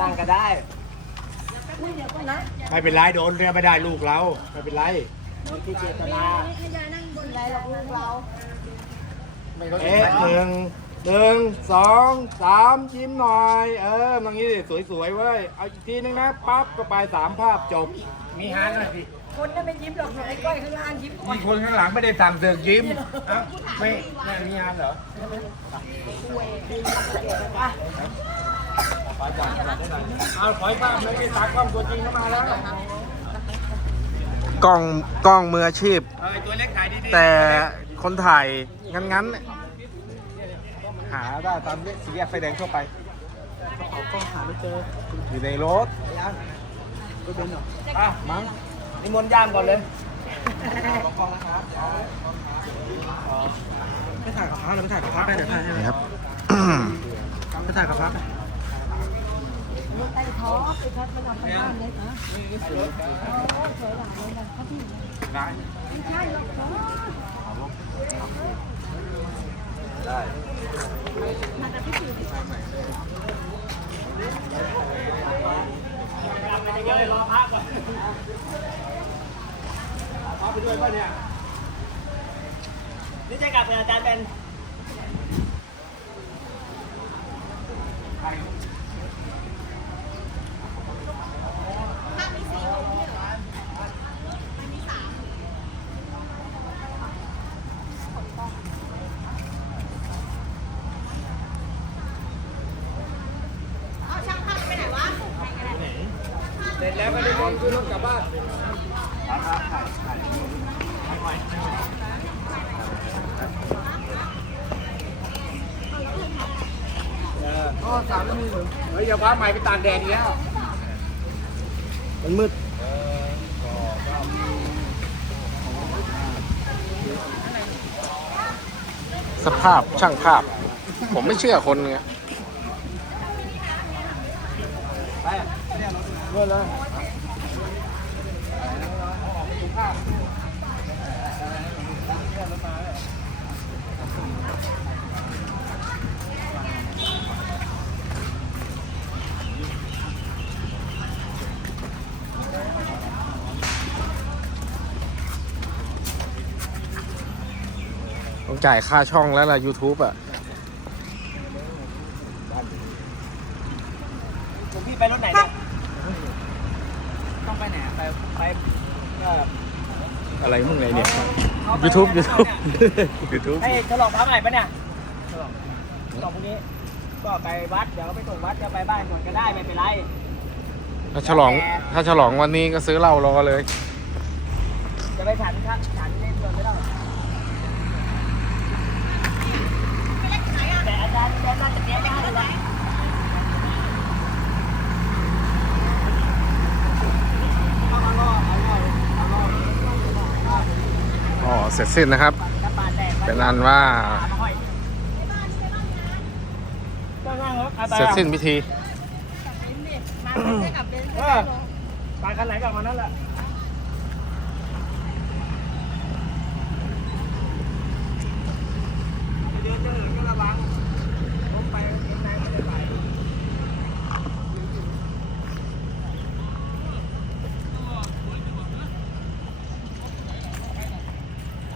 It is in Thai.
นั่งก็ได้ ไม่เป็นไรโดนเรียกไม่ได้ลูกเราไม่เป็นไรมันคือเจตนา เอ๊ะหนึ่งหนึ่งสองสามยิ้มหน่อย เออตรงนี้ดิสวยๆเว้ย เอาอีกทีนึงนะ ปั๊บก็ไปสามภาพจบ มีฮาร์ดหน่อยสิคนนั้นไม่ยิ้มหรอกไอ้ก้อยข้างล่างยิ้มก่อนมีคนข้างหลังไม่ได้สั่งเสือกยิ้มเอ้าไม่ไม่มีฮาร์ดเหรอ เอาขอยภาพเลยตากล้องตัวจริงเข้ามาแล้วกล้องกล้องมืออาชีพ เออตัวเล็กถ่ายดีๆแต่คนถ่ายงั้นหาได้ตามสี่แยกไฟแดงทั่วไปเขาก็หาไม่เจออยู่ในรถยังก็เป็นเหรออะมั้งนิมนต์ย่ามก่อนเลยไม่ถ่ายกับพระเราไม่ถ่ายกับพระได้เดี๋ยวถ่ายให้ๆนี่ครับไม่ถ่ายกับพระ ไอ้ท้อไอ้ทัดมันเอาไปบ้านเลยนะได้ไม่ใช่หรอกท้อเอาไปด้วยป่ะเนี่ยนี่จะกลับเป็นอาจารย์เป็น ร็จแล้วก็ได้คนขึ้นรถกลับบ้านก็สามนาทีเฮ้ยอย่าคว้าใหม่ไปตากแดดอีกแล้วมันมืดสภาพช่างภาพ ผมไม่เชื่อคนไง เมื่อเลยต้องจ่ายค่าช่องแล้วล่ะ YouTube อะผมพี่ไปรถไหนเนี่ยต้องไปไหนไปไปเอ่ออะไรมึงไงเนี่ยเขาไป YouTube เนี่ย YouTube YouTube ให้ฉลองพระใหม่ปะเนี่ยฉลองฉลองพรุ่งนี้ ก็ไปวัด เดี๋ยวก็ไปส่งวัดจะไปบ้านก่อนก็ได้ไม่เป็นไรถ้าฉลอง ถ้าฉลองวันนี้ก็ซื้อเหล้ารอเลย จะไปฉันครับฉันเล่นก่อนไม่ได้แต่อาจารย์แกน่าจะแก้ได้เลยนะเอามาล่อเอาล่อเอาล่อ อ๋อ เสร็จสิ้นนะครับถ้าปาดแดดเป็นอันว่ามาห้อยก็นั่งรถอาเสร็จสิ้นพิธีเออปาดคันไหนกลับมานั่นแหละ